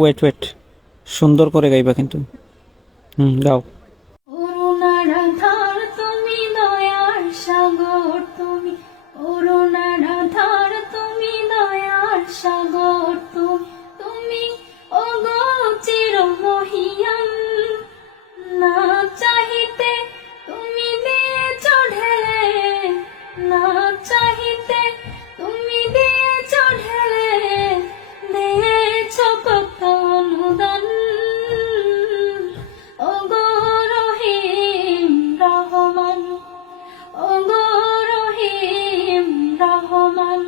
Wait wait, সুন্দর করে গাইবা কিন্তু। গাও। করুণার আধার তুমি, দয়ার সাগর তুমি, করুণার আধার তুমি, দয়ার সাগর তুমি, তুমি ওগো চির মহিয়ান, না চাহিতে তুমি দিয়েছ ঢেলে, না চাহিতে তুমি দিয়েছ ঢেলে, দিয়েছ কত অনুদান। ওগো রহিম রহমান, ওগো রহিম রহমান,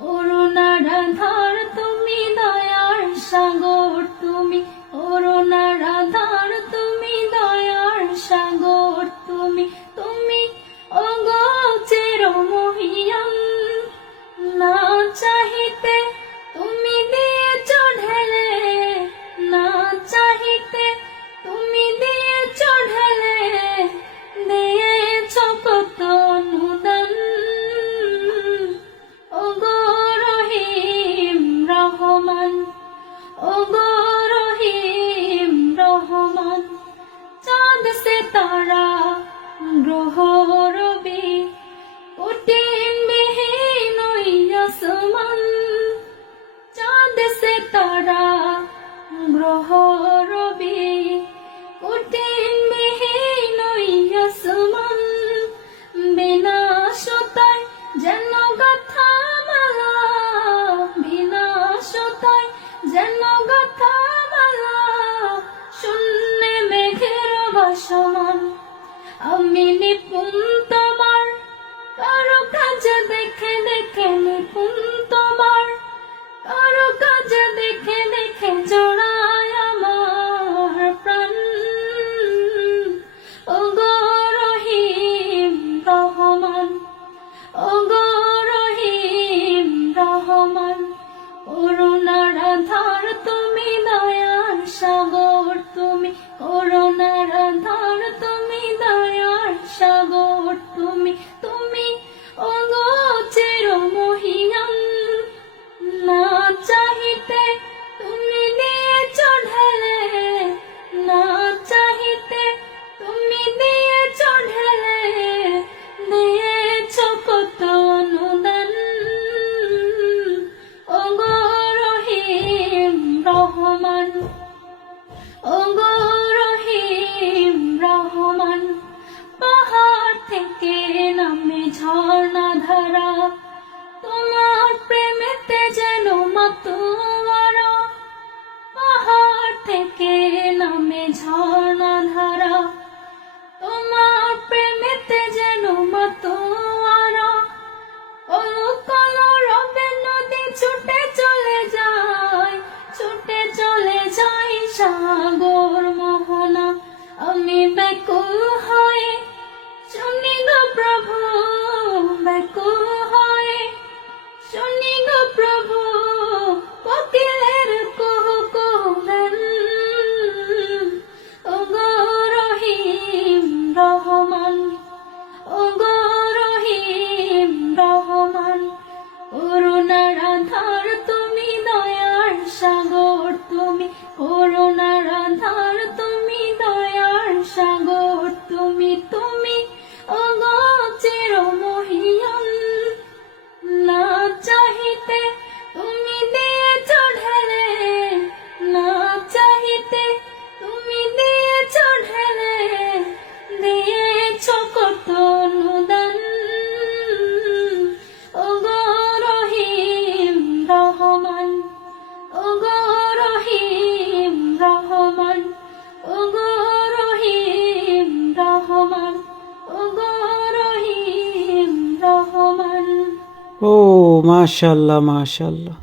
করুণার আধার তুমি, দয়ার সাগর তুমি, করুণার আধার তুমি, দয়ার সাগর তুমি, তুমি ওগো চির মহিয়ান, না চাহিতে তুমি দিয়েছ ঢেলে, না চাহিতে তুমি দিয়েছ ঢেলে, দিয়েছ কত অনুদান। ওগো রহিম রহমান, ওগো রহিম রহমান, চাঁদ সিতারা গ্রহ রবি কঠিন বিহীন ওই আসমান, চাঁদ সিতারা গ্রহ রবি কঠিন বিহীন ওই আসমান, বিনাশতায় যেন গাথা মালা, বিনাশতায় যেন গাথা মালা, শূন্যে মেঘের ভাসমান। আমি নিপুণ তোমার কারো কাজে দেখে দেখে, নিপুণ তোমার কারো কাজে দেখে দেখে, জোড়ায় আমার প্রাণ। ওগো রহিম রহমান, ওগো রহিম রহমান, করুণার আধার তুমি, দয়ার সাগর তুমি, করুণার আধার তুমি, দয়ার সাগর তুমি, তুমি ওগো চির মহিয়ান, না চাহিতে তুমি দিয়েছ ঢেলে, না চাহিতে তুমি দিয়েছ ঢেলে, দিয়েছ কত অনুদান। ওগো রহিম রহমান, ওগো রহিম রহমান, পাহাড় থেকে নামে ঝর্ণা ধারা, তোমার প্রেমেতে যেন মাতোয়ারা, পাহাড় থেকে নামে ঝর্ণা ধারা, তোমার প্রেমেতে যেন মাতোয়ারা, কলো কলো রবে নদী ছুটে চলে যায়, ছুটে চলে যায় সাগর মোহনা। আমি ব্যাকুল হয়ে শুনি গো প্রভু, ব্যাকুল হয়ে শুনি গো প্রভু, কোকিলের কুহু কুহু গান। ওগো রহিম রহমান, ওগো রহিম রহমান, করুণার আধার তুমি, দয়ার সাগর তুমি, করুণার আধার তুমি, দয়ার সাগর তুমি, তুমি ওগো চির মহিয়ান, না চাহিতে তুমি দিয়েছ ঢেলে, না চাহিতে তুমি দিয়েছ ঢেলে, দিয়েছ কত অনুদান। ওগো রহিম রহমান, ওগো রহিম রহমান, ওগো রহিম রহমান, ওগো রহিম রহমান। ও মাশাল্লাহ মাশাল্লাহ।